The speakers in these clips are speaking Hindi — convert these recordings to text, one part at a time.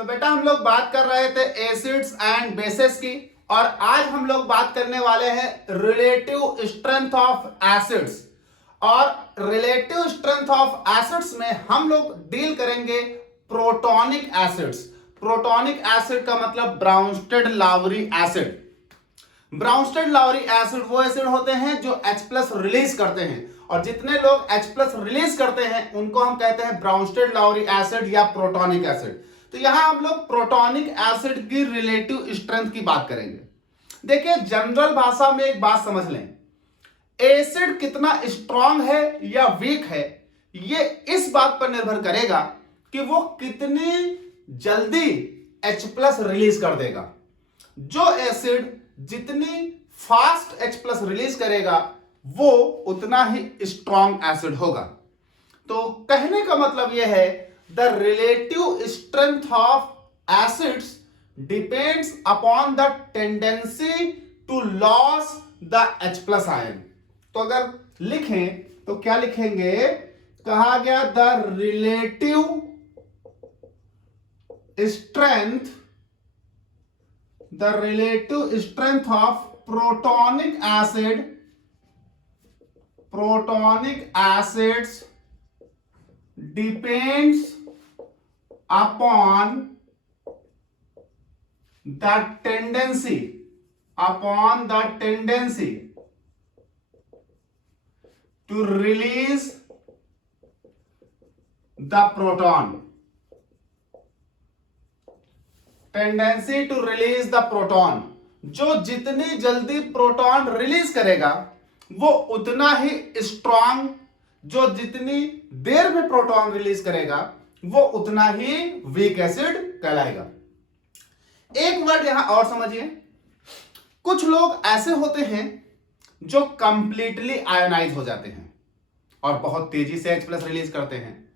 तो बेटा हम लोग बात कर रहे थे एसिड्स एंड बेसेस की, और आज हम लोग बात करने वाले हैं रिलेटिव स्ट्रेंथ ऑफ एसिड्स। और रिलेटिव स्ट्रेंथ ऑफ एसिड्स में हम लोग डील करेंगे प्रोटॉनिक एसिड्स। प्रोटॉनिक एसिड का मतलब ब्राउनस्टेड-लावरी एसिड। ब्राउनस्टेड-लावरी एसिड वो एसिड होते हैं जो H+ रिलीज करते हैं, और जितने लोग H+ रिलीज करते हैं उनको हम कहते हैं ब्राउनस्टेड-लावरी एसिड या प्रोटॉनिक एसिड। तो यहां हम लोग प्रोटॉनिक एसिड की रिलेटिव स्ट्रेंथ की बात करेंगे। देखिए जनरल भाषा में एक बात समझ लें, एसिड कितना स्ट्रांग है या वीक है ये इस बात पर निर्भर करेगा कि वो कितनी जल्दी H+ रिलीज कर देगा। जो एसिड जितनी फास्ट H+ रिलीज करेगा वो उतना ही स्ट्रांग एसिड होगा। तो कहने का मतलब यह है the relative strength of acids depends upon the tendency to loss the H+ ion. तो अगर लिखें तो क्या लिखेंगे, कहा गया the relative strength of protonic acids depends upon the tendency to release the proton. Tendency to release the proton, जो जितनी जल्दी प्रोटॉन रिलीज करेगा वो उतना ही स्ट्रांग, जो जितनी देर में प्रोटॉन रिलीज करेगा वो उतना ही वीक एसिड कहलाएगा। एक वर्ड यहां और समझिए, कुछ लोग ऐसे होते हैं जो कंप्लीटली आयोनाइज हो जाते हैं और बहुत तेजी से H+ रिलीज करते हैं।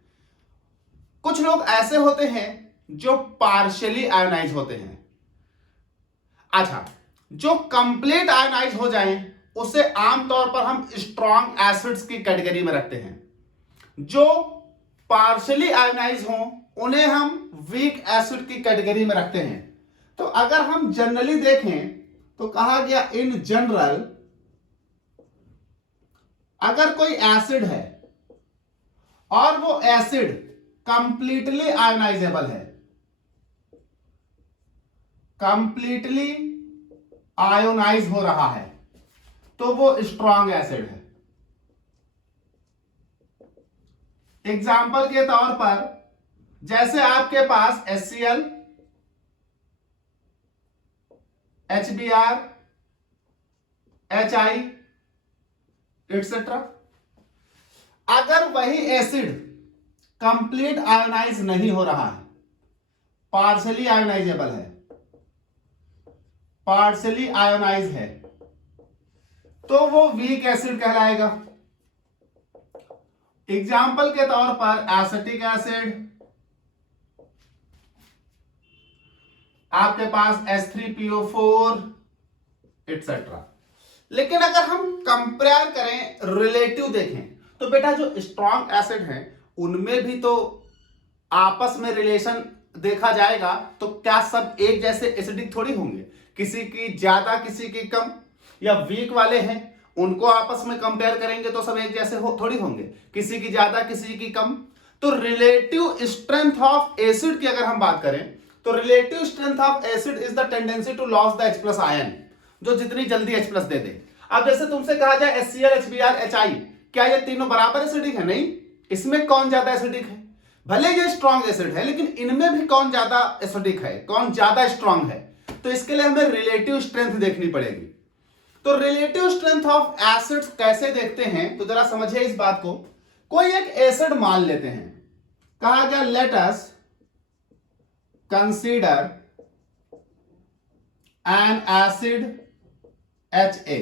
कुछ लोग ऐसे होते हैं जो पार्शियली आयोनाइज होते हैं। अच्छा, जो कंप्लीट आयोनाइज हो जाएं उसे आमतौर पर हम स्ट्रॉन्ग एसिड्स की कैटेगरी में रखते हैं। जो पार्शियली आयोनाइज हों उन्हें हम वीक एसिड की कैटेगरी में रखते हैं। तो अगर हम जनरली देखें तो कहा गया इन जनरल अगर कोई एसिड है और वो एसिड कंप्लीटली आयोनाइजेबल है, कंप्लीटली आयोनाइज हो रहा है, तो वो स्ट्रॉन्ग एसिड है। एग्जाम्पल के तौर पर जैसे आपके पास HCl, HBr, HI एटसेट्रा। अगर वही एसिड कंप्लीट आयोनाइज नहीं हो रहा है, पार्शियली आयोनाइजेबल है, पार्शियली आयोनाइज है, तो वो वीक एसिड कहलाएगा। एग्जाम्पल के तौर पर एसिटिक एसिड, आपके पास H3PO4 एटसेट्रा। लेकिन अगर हम कंपेयर करें, रिलेटिव देखें, तो बेटा जो स्ट्रॉन्ग एसिड हैं उनमें भी तो आपस में रिलेशन देखा जाएगा, तो क्या सब एक जैसे एसिडिक थोड़ी होंगे? किसी की ज्यादा किसी की कम, या वीक वाले हैं उनको आपस में कंपेयर करेंगे तो सब एक जैसे थोड़ी होंगे, किसी की ज्यादा किसी की कम। तो रिलेटिव स्ट्रेंथ ऑफ एसिड की अगर हम बात करें तो relative strength of acid is the tendency to loss the H+ ion, जो जितनी जल्दी H+ दे दे। अब जैसे तुमसे कहा जाए HCl, HBr, HI, क्या ये तीनों बराबर एसिडिक है? नहीं, इसमें कौन ज्यादा एसिडिक है? भले ये स्ट्रॉन्ग एसिड है लेकिन इनमें भी कौन ज्यादा एसिडिक है, कौन ज्यादा स्ट्रॉन्ग है? तो इसके लिए हमें रिलेटिव स्ट्रेंथ देखनी पड़ेगी। तो रिलेटिव स्ट्रेंथ ऑफ एसिड्स कैसे देखते हैं, तो जरा समझिए इस बात को। कोई एक एसिड मान लेते हैं, कहा गया let us consider N acid HA।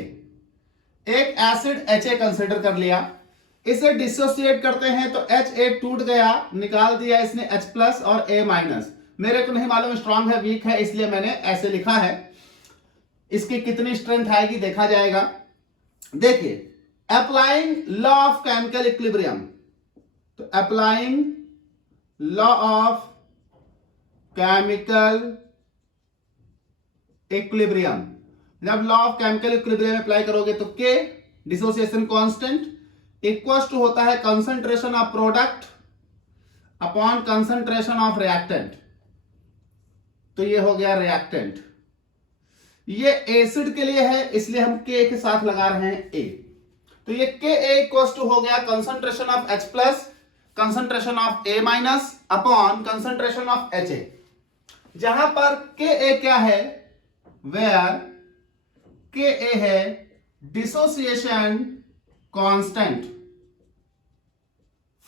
एक एसिड HA कंसीडर कर लिया, इसे डिसोसिएट करते हैं तो HA टूट गया, निकाल दिया इसने H+ और A-। मेरे को नहीं मालूम स्ट्रॉन्ग है वीक है, इसलिए मैंने ऐसे लिखा है। इसकी कितनी स्ट्रेंथ आएगी देखा जाएगा। देखिए, applying law of chemical equilibrium, तो applying law of chemical equilibrium. जब law of chemical equilibrium apply करोगे तो K dissociation constant equals to होता है concentration of product upon concentration of reactant. तो ये हो गया रिएक्टेंट। ये एसिड के लिए है इसलिए हम के के साथ लगा रहे हैं ए। तो ये के ए इक्वल्स टू हो गया concentration of H plus concentration of A minus upon concentration of HA। जहां पर के ए क्या है, वेयर के ए है dissociation constant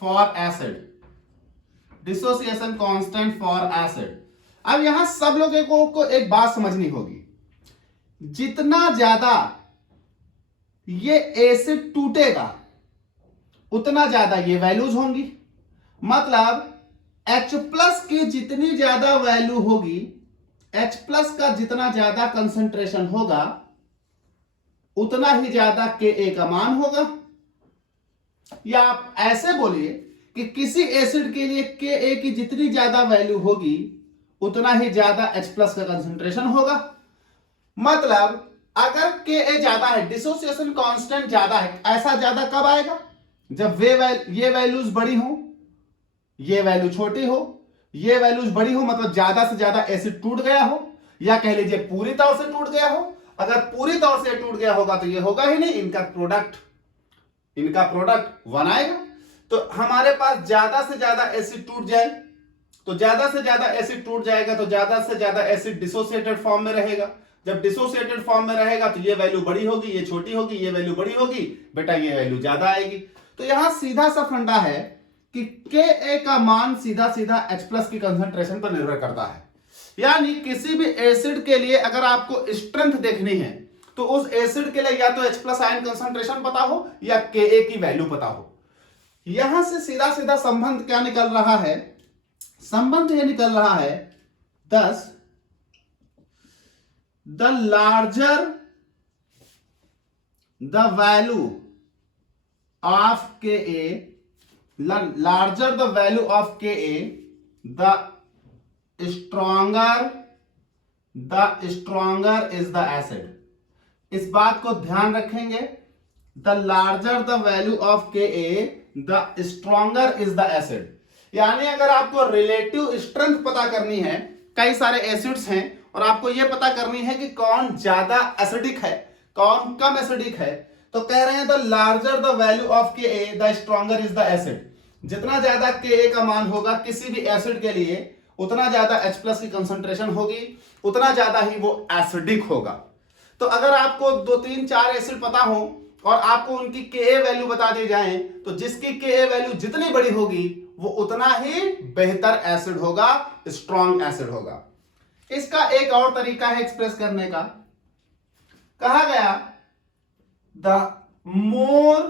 for acid, dissociation constant for acid. अब यहां सब लोगों को एक बात समझनी होगी, जितना ज्यादा ये एसिड टूटेगा उतना ज्यादा ये वैल्यूज होंगी। मतलब H प्लस की जितनी ज्यादा वैल्यू होगी, H प्लस का जितना ज्यादा कंसंट्रेशन होगा उतना ही ज्यादा Ka का मान होगा। या आप ऐसे बोलिए कि किसी एसिड के लिए Ka की जितनी ज्यादा वैल्यू होगी उतना ही ज्यादा H प्लस का कंसंट्रेशन होगा। मतलब अगर Ka ज्यादा है, डिसोसिएशन कांस्टेंट ज्यादा है, ऐसा ज्यादा कब आएगा, जब ये वैल्यूज बड़ी हो, ये वैल्यू छोटी हो, ये वैल्यूज बड़ी हो, मतलब ज्यादा से ज्यादा एसिड टूट गया हो, या कह लीजिए पूरी तरह से टूट गया हो। अगर पूरी तरह से टूट गया होगा तो ये होगा ही नहीं, इनका प्रोडक्ट 1 आएगा। तो हमारे पास ज्यादा से ज्यादा एसिड टूट जाए तो ज्यादा से ज्यादा एसिड टूट जाएगा तो ज्यादा से ज्यादा एसिड डिसोसिएटेड फॉर्म में रहेगा। जब डिसोसिएटेड फॉर्म में रहेगा तो ये वैल्यू बड़ी होगी, ये छोटी होगी, ये वैल्यू बड़ी होगी, बेटा ये वैल्यू ज्यादा आएगी। तो यहां सीधा सा फंडा है कि Ka का मान सीधा सीधा H प्लस की कंसंट्रेशन पर निर्भर करता है। यानी किसी भी एसिड के लिए अगर आपको स्ट्रेंथ देखनी है तो उस एसिड के लिए या तो H प्लस आयन कंसंट्रेशन पता हो या Ka की वैल्यू पता हो। यहां से सीधा सीधा संबंध क्या निकल रहा है, संबंध यह निकल रहा है, thus the larger the value of Ka, larger the value of Ka, the stronger is the acid। इस बात को ध्यान रखेंगे, the larger the value of Ka, the stronger is the acid। यानी अगर आपको रिलेटिव स्ट्रेंथ पता करनी है, कई सारे एसिड्स हैं और आपको यह पता करनी है कि कौन ज्यादा एसिडिक है कौन कम एसिडिक है, तो कह रहे हैं the larger the value of Ka the stronger is the acid. जितना ज्यादा Ka का मान होगा किसी भी एसिड के लिए उतना ज्यादा H प्लस की कंसंट्रेशन होगी, उतना ज्यादा ही वो एसिडिक होगा। तो अगर आपको 2 3 4 एसिड पता हो और आपको उनकी Ka वैल्यू बता दी जाए तो जिसकी Ka वैल्यू जितनी बड़ी होगी वो उतना ही बेहतर एसिड होगा, स्ट्रॉन्ग एसिड होगा। इसका एक और तरीका है एक्सप्रेस करने का, कहा गया the more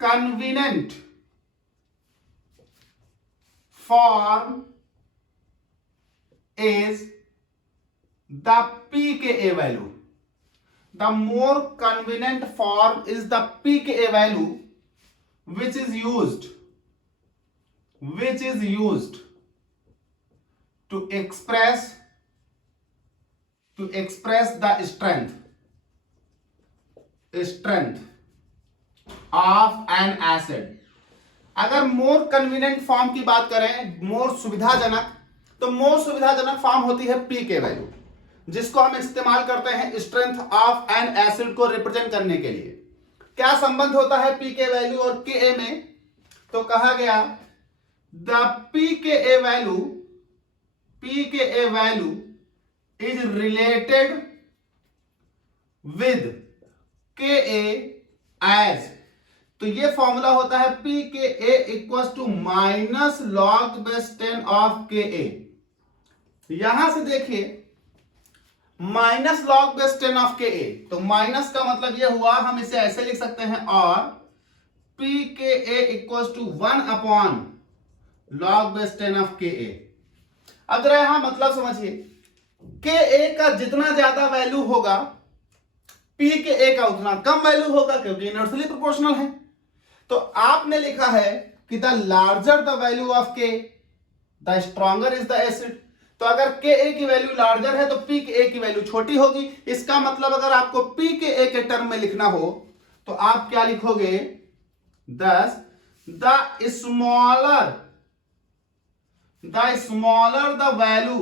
convenient form is the pKa value. The more convenient form is the pKa value which is used to express the strength of an acid। अगर मोर कन्वीनियंट फॉर्म की बात करें, मोर सुविधाजनक, तो मोर सुविधाजनक फॉर्म होती है pK वैल्यू, जिसको हम इस्तेमाल करते हैं स्ट्रेंथ ऑफ एन एसिड को रिप्रेजेंट करने के लिए। क्या संबंध होता है pK वैल्यू और Ka में, तो कहा गया the pKa value is related with Ka as, तो ये फॉर्मूला होता है pKa equals to minus log base 10 of Ka। यहां से देखिए minus log base 10 of Ka, तो माइनस का मतलब यह हुआ, हम इसे ऐसे लिख सकते हैं, और pKa equals to 1 upon log base 10 of Ka। अब यहां मतलब समझिए, Ka का जितना ज्यादा वैल्यू होगा pKa का उतना कम वैल्यू होगा, क्योंकि इनवर्सली प्रोपोर्शनल है। तो आपने लिखा है कि the larger the value of K the stronger is the acid. तो अगर Ka की वैल्यू लार्जर है तो pKa की वैल्यू छोटी होगी। इसका मतलब अगर आपको pKa के टर्म में लिखना हो तो आप क्या लिखोगे, दस the smaller the value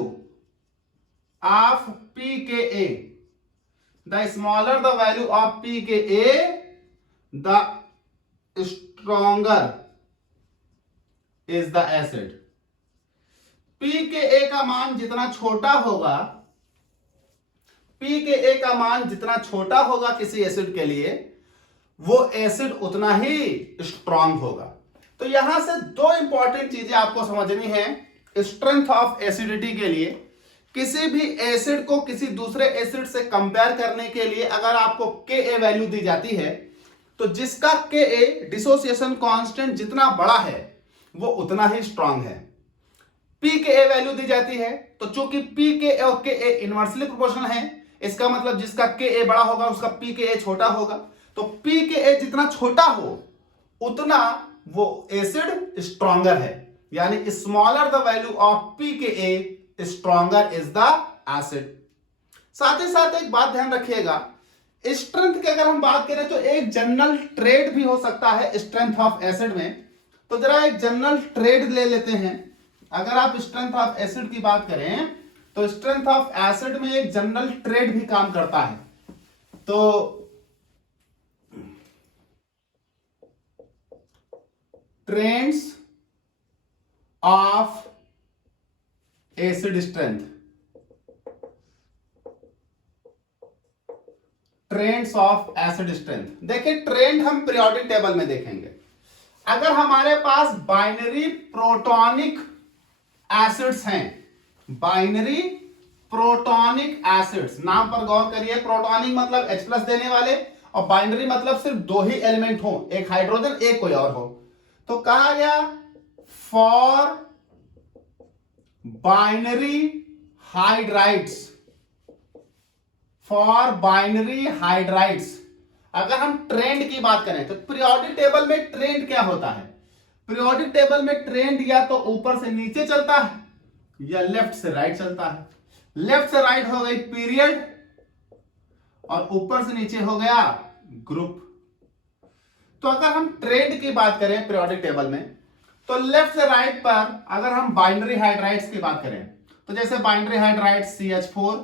of pKa, the smaller the value of pKa the stronger is the acid. pKa का मान जितना छोटा होगा, pKa का मान जितना छोटा होगा किसी एसिड के लिए, वो एसिड उतना ही स्ट्रांग होगा। तो यहां से दो इंपॉर्टेंट चीजें आपको समझनी है स्ट्रेंथ ऑफ एसिडिटी के लिए। किसी भी एसिड को किसी दूसरे एसिड से कंपेयर करने के लिए अगर आपको Ka वैल्यू दी जाती है तो जिसका Ka डिसोसिएशन कांस्टेंट जितना बड़ा है वो उतना ही स्ट्रांग है। pKa वैल्यू दी जाती है तो चूंकि pKa और Ka इनवर्सली प्रोपोर्शनल है, इसका मतलब जिसका Ka बड़ा होगा उसका pKa छोटा होगा। तो pKa जितना छोटा हो उतना वो एसिड स्ट्रॉन्गर है, यानी smaller the value of pKa stronger is the acid. साथ ही साथ एक बात ध्यान रखिएगा, स्ट्रेंथ की अगर हम बात करें तो एक जनरल ट्रेड भी हो सकता है स्ट्रेंथ ऑफ एसिड में। तो जरा एक जनरल ट्रेड ले लेते हैं। अगर आप स्ट्रेंथ ऑफ एसिड की बात करें तो स्ट्रेंथ ऑफ एसिड में एक जनरल ट्रेड भी काम करता है। तो trends of acid strength, trends of acid strength. देखिए ट्रेंड हम पीरियोडिक टेबल में देखेंगे। अगर हमारे पास बाइनरी प्रोटॉनिक एसिड्स हैं, बाइनरी प्रोटॉनिक एसिड्स, नाम पर गौर करिए, प्रोटॉनिक मतलब H+ देने वाले और बाइनरी मतलब सिर्फ दो ही एलिमेंट हो, एक हाइड्रोजन एक कोई और हो। तो कहा गया for binary hydrides, for binary hydrides अगर हम ट्रेंड की बात करें तो पीरियोडिक टेबल में ट्रेंड क्या होता है, पीरियोडिक टेबल में ट्रेंड या तो ऊपर से नीचे चलता है या लेफ्ट से राइट चलता है। लेफ्ट से राइट हो गई पीरियड और ऊपर से नीचे हो गया ग्रुप। तो अगर हम ट्रेंड की बात करें पीरियोडिक टेबल में तो लेफ्ट से राइट पर अगर हम बाइनरी हाइड्राइड्स की बात करें तो जैसे बाइनरी हाइड्राइड्स CH4,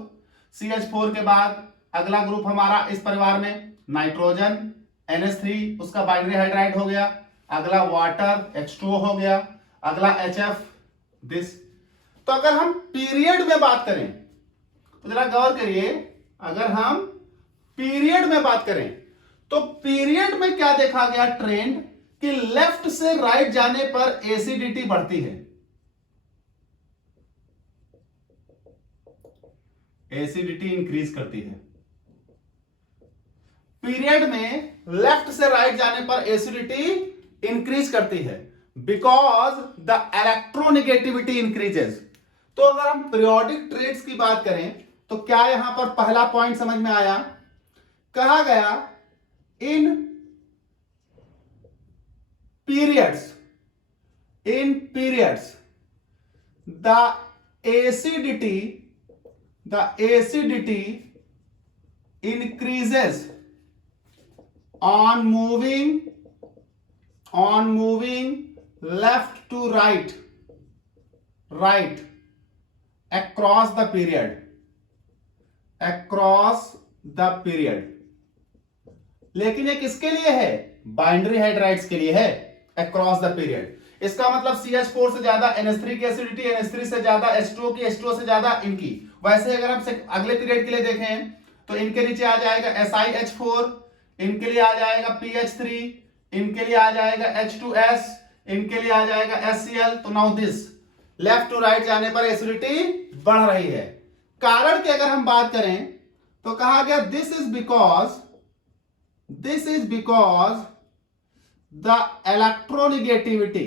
CH4 के बाद अगला ग्रुप हमारा इस परिवार में नाइट्रोजन NH3 उसका बाइनरी हाइड्राइड हो गया, अगला वाटर H2O हो गया, अगला HF दिस। तो अगर हम पीरियड में बात करें तो जरा गौर करिए, अगर हम पीरियड में बात करें तो पीरियड में क्या देखा गया ट्रेंड कि लेफ्ट से राइट जाने पर एसिडिटी बढ़ती है, एसिडिटी इंक्रीज करती है। पीरियड में लेफ्ट से राइट जाने पर एसिडिटी इंक्रीज करती है बिकॉज द इलेक्ट्रोनेगेटिविटी इंक्रीजेस। तो अगर हम पीरियोडिक ट्रेड्स की बात करें तो क्या यहां पर पहला पॉइंट समझ में आया, कहा गया in periods the acidity increases on moving left to right across the period। लेकिन ये किसके लिए है, बाइनरी हाइड्राइड्स के लिए है, across the period। इसका मतलब CH4 से ज्यादा NH3 की एसिडिटी, NH3 से ज्यादा H2O की, H2O से ज्यादा इनकी। वैसे अगर हम अगले पीरियड के लिए देखें तो इनके नीचे आ जाएगा SiH4, इनके लिए आ जाएगा PH3, इनके लिए आ जाएगा H2S, इनके लिए आ जाएगा HCl। तो now this left to right जाने पर एसिडिटी बढ़ रही है। कारण की अगर हम बात करें तो कहा गया this is because the electronegativity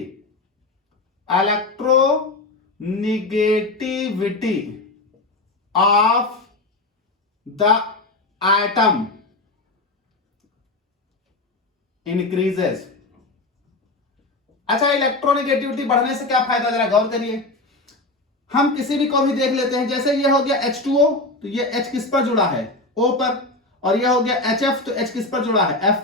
of the atom increases। अच्छा, इलेक्ट्रोनेगेटिविटी बढ़ने से क्या फायदा, जरा गौर करिए। हम किसी भी को भी देख लेते हैं, जैसे ये हो गया H2O, तो ये H किस पर जुड़ा है, O पर, और ये हो गया HF, तो H किस पर जुड़ा है, F।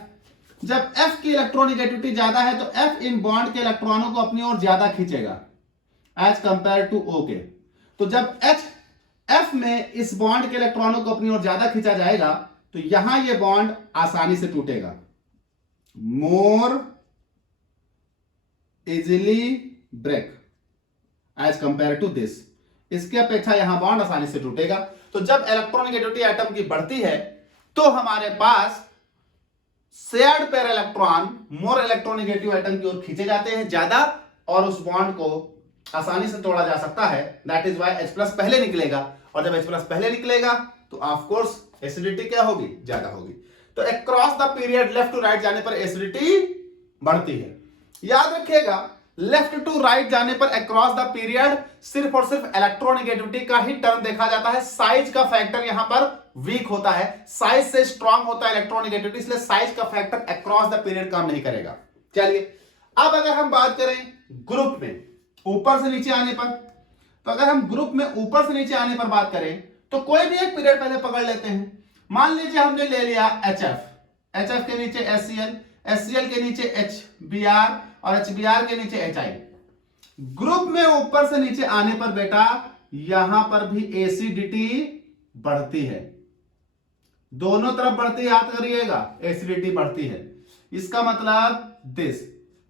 जब F की इलेक्ट्रोनेगेटिविटी ज्यादा है तो F इन बॉन्ड के इलेक्ट्रॉनों को अपनी ओर ज्यादा खींचेगा एज कंपेयर टू O के। तो जब F में इस बॉन्ड के इलेक्ट्रॉनों को अपनी ओर ज्यादा खींचा जाएगा तो यहां ये बॉन्ड आसानी से टूटेगा, more easily break as compare to this. इसके अपेक्षा यहां बॉन्ड आसानी से टूटेगा। तो जब इलेक्ट्रोनेगेटिविटी एटम की बढ़ती है तो हमारे पास shared pair electron more electronegative atom की ओर खींचे जाते हैं ज्यादा, और उस बॉन्ड को आसानी से तोड़ा जा सकता है। दैट इज वाई H+ पहले निकलेगा, और जब H+ पहले निकलेगा तो ऑफ कोर्स एसिडिटी क्या होगी, ज्यादा होगी। तो across the period left to right जाने पर एसिडिटी बढ़ती है। याद रखिएगा, लेफ्ट टू राइट जाने पर अक्रॉस द पीरियड सिर्फ और सिर्फ इलेक्ट्रोनेगेटिविटी का ही टर्म देखा जाता है। साइज का फैक्टर यहां पर वीक होता है, साइज से स्ट्रांग होता है इलेक्ट्रोनेगेटिविटी, इसलिए साइज का फैक्टर अक्रॉस द पीरियड काम नहीं करेगा। चलिए अब अगर हम बात करें ग्रुप में ऊपर से नीचे आने पर, तो अगर हम ग्रुप में ऊपर से नीचे आने पर बात करें तो कोई भी एक पीरियड पहले पकड़ लेते हैं। मान लीजिए हमने ले लिया HF के नीचे HCl के नीचे HBr और HBr के नीचे HI। ग्रुप में ऊपर से नीचे आने पर बेटा यहां पर भी एसिडिटी बढ़ती है, दोनों तरफ बढ़ती है, याद करिएगा एसिडिटी बढ़ती है। इसका मतलब दिस।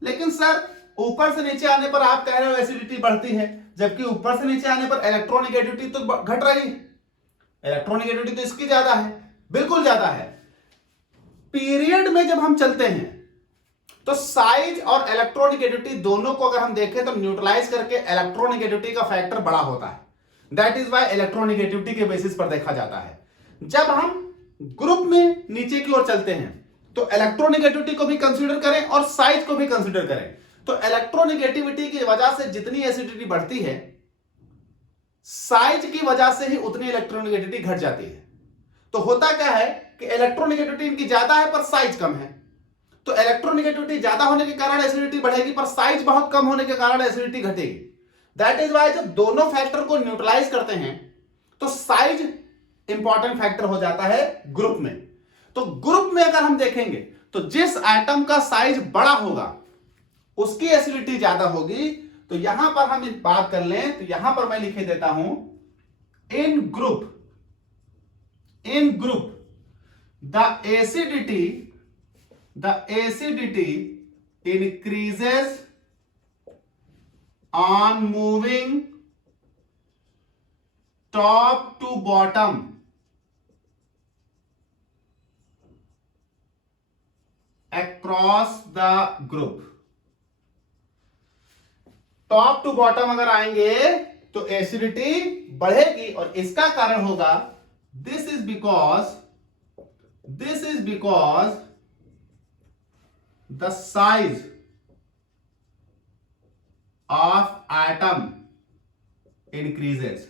लेकिन सर ऊपर से नीचे आने पर आप कह रहे हो एसिडिटी बढ़ती है, जबकि ऊपर से नीचे आने पर इलेक्ट्रोनेगेटिविटी तो घट रही है, इलेक्ट्रोनेगेटिविटी तो इसकी ज्यादा है, बिल्कुल ज्यादा है। पीरियड में जब हम चलते हैं तो साइज और इलेक्ट्रोनेगेटिविटी दोनों को अगर हम देखें तो न्यूट्रलाइज करके इलेक्ट्रोनेगेटिविटी का फैक्टर बड़ा होता है। दैट इज वाई इलेक्ट्रोनेगेटिविटी के बेसिस पर देखा जाता है। जब हम ग्रुप में नीचे की ओर चलते हैं तो इलेक्ट्रोनेगेटिविटी को भी कंसीडर करें और साइज को भी कंसीडर करें, तो इलेक्ट्रोनेगेटिविटी की वजह से जितनी एसिडिटी बढ़ती है, साइज की वजह से ही उतनी इलेक्ट्रोनेगेटिविटी घट जाती है। तो होता क्या है कि इलेक्ट्रोनेगेटिविटी इनकी ज्यादा है पर साइज कम है, तो इलेक्ट्रोनेगेटिविटी ज्यादा होने के कारण एसिडिटी बढ़ेगी, पर साइज बहुत कम होने के कारण एसिडिटी घटेगी। दैट इज वाई जब दोनों फैक्टर को न्यूट्रलाइज करते हैं तो साइज इंपॉर्टेंट फैक्टर हो जाता है ग्रुप में। तो ग्रुप में अगर हम देखेंगे तो जिस एटम का साइज बड़ा होगा उसकी एसिडिटी ज्यादा होगी। तो यहां पर हम बात कर लें तो यहां पर मैं लिखे देता हूं in group the acidity increases on moving top to bottom across the group। Top to bottom अगर आएंगे तो एसिडिटी बढ़ेगी, और इसका कारण होगा this is because the size of atom increases.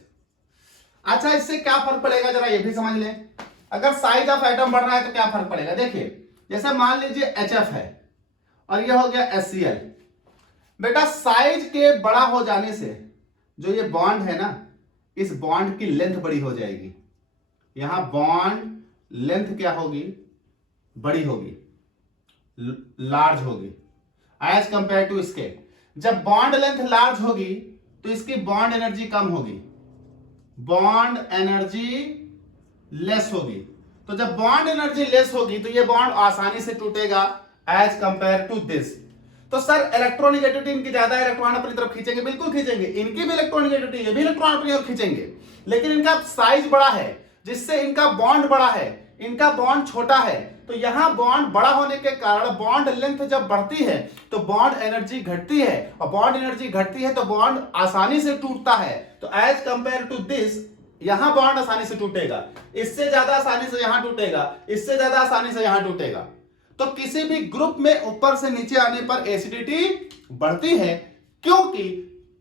अच्छा, इससे क्या फर्क पड़ेगा जरा ये भी समझ लें। अगर साइज ऑफ एटम बढ़ रहा है तो क्या फर्क पड़ेगा, देखिए जैसे मान लीजिए HF है और ये हो गया HCl। बेटा साइज के बड़ा हो जाने से जो ये बॉन्ड है ना, इस बॉन्ड की लेंथ बड़ी हो जाएगी। यहां बॉन्ड लेंथ क्या होगी, बड़ी होगी, लार्ज होगी एज कंपेयर टू इसके। जब बॉन्ड लेंथ लार्ज होगी तो इसकी बॉन्ड एनर्जी कम होगी, बॉन्ड एनर्जी लेस होगी। तो जब बॉन्ड एनर्जी लेस होगी तो ये बॉन्ड आसानी से टूटेगा एज कंपेयर टू दिस। तो सर इलेक्ट्रोनेगेटिविटी इनकी ज्यादा है, इलेक्ट्रॉन अपनी तरफ खींचेंगे, बिल्कुल खींचेंगे, इनकी भी इलेक्ट्रोनेगेटिविटी, ये भी इलेक्ट्रॉन अपनी तरफ खींचेंगे, लेकिन इनका साइज बड़ा है जिससे इनका बॉन्ड बड़ा है, इनका बॉन्ड छोटा है। तो यहां बॉन्ड बड़ा होने के कारण बॉन्ड लेंथ जब बढ़ती है तो बॉन्ड एनर्जी घटती है, और बॉन्ड एनर्जी घटती है तो बॉन्ड आसानी से टूटता है। तो एज कंपेयर टू दिस यहां बॉन्ड आसानी से टूटेगा, इससे ज्यादा आसानी से यहां टूटेगा, इससे ज्यादा आसानी से यहां टूटेगा। तो किसी भी ग्रुप में ऊपर से नीचे आने पर एसिडिटी बढ़ती है, क्योंकि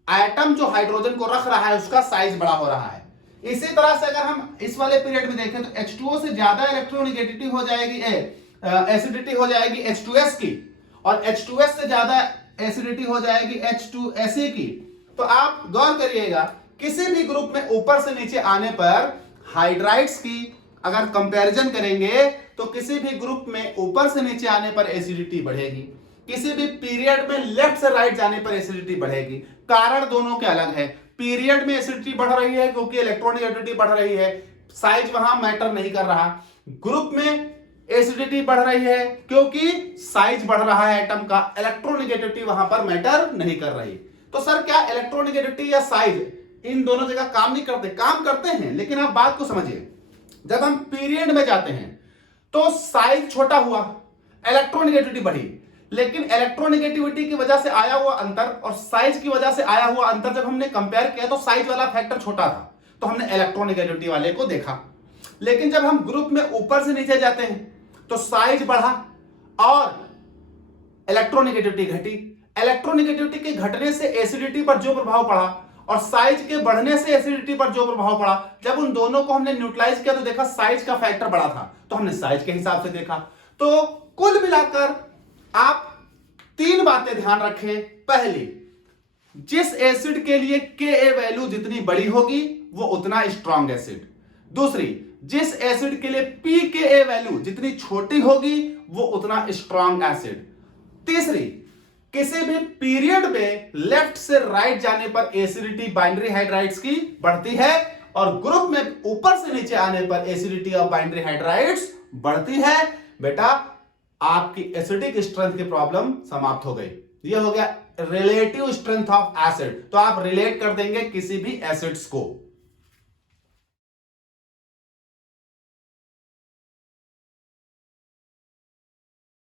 एटम जो हाइड्रोजन को रख रहा है उसका साइज बड़ा हो रहा है। इसी तरह से अगर हम इस वाले पीरियड में देखें तो H2O से ज्यादा इलेक्ट्रोनेगेटिविटी हो जाएगी, एसिडिटी हो जाएगी H2S की, और H2S से ज्यादा एसिडिटी हो जाएगी H2Se की। तो आप गौर करिएगा किसी भी ग्रुप में ऊपर से नीचे आने पर हाइड्राइड्स की अगर कंपैरिजन करेंगे तो किसी भी ग्रुप में ऊपर से नीचे आने पर एसिडिटी बढ़ेगी, किसी भी पीरियड में लेफ्ट से राइट जाने पर एसिडिटी बढ़ेगी। कारण दोनों के अलग है। पीरियड में एसिडिटी बढ़ रही है क्योंकि इलेक्ट्रोनेगेटिविटी बढ़ रही है, साइज वहां मैटर नहीं कर रहा। ग्रुप में एसिडिटी बढ़ रही है क्योंकि साइज बढ़ रहा है एटम का, इलेक्ट्रोनेगेटिविटी वहां पर मैटर नहीं कर रही। तो सर क्या इलेक्ट्रोनेगेटिविटी या साइज इन दोनों जगह काम नहीं करते? काम करते हैं, लेकिन आप बात को समझिए। जब हम पीरियड में जाते हैं तो साइज छोटा हुआ, इलेक्ट्रोनेगेटिविटी बढ़ी, लेकिन इलेक्ट्रोनेगेटिविटी की वजह से आया हुआ अंतर और साइज की वजह से आया हुआ अंतर जब हमने कंपेयर किया तो साइज वाला फैक्टर छोटा था, तो हमने इलेक्ट्रोनेगेटिविटी वाले को देखा। लेकिन जब हम ग्रुप में ऊपर से नीचे जाते हैं तो साइज बढ़ा और इलेक्ट्रोनेगेटिविटी घटी। इलेक्ट्रोनेगेटिविटी के घटने से एसिडिटी पर जो प्रभाव पड़ा और साइज के बढ़ने से एसिडिटी पर जो प्रभाव पड़ा, जब उन दोनों को हमने न्यूट्रलाइज किया तो देखा साइज का फैक्टर बड़ा था, तो हमने साइज के हिसाब से देखा। तो कुल मिलाकर आप 3 बातें ध्यान रखें। पहली, जिस एसिड के लिए Ka वैल्यू जितनी बड़ी होगी वो उतना स्ट्रॉन्ग एसिड। दूसरी, जिस एसिड के लिए pKa वैल्यू जितनी छोटी होगी वो उतना स्ट्रॉन्ग एसिड। तीसरी, किसी भी पीरियड में लेफ्ट से राइट जाने पर एसिडिटी बाइनरी हाइड्राइड्स की बढ़ती है और ग्रुप में ऊपर से नीचे आने पर एसिडिटी ऑफ बाइनरी हाइड्राइड्स बढ़ती है। बेटा आपकी एसिडिक स्ट्रेंथ की प्रॉब्लम समाप्त हो गई। ये हो गया रिलेटिव स्ट्रेंथ ऑफ एसिड। तो आप रिलेट कर देंगे किसी भी एसिड्स को।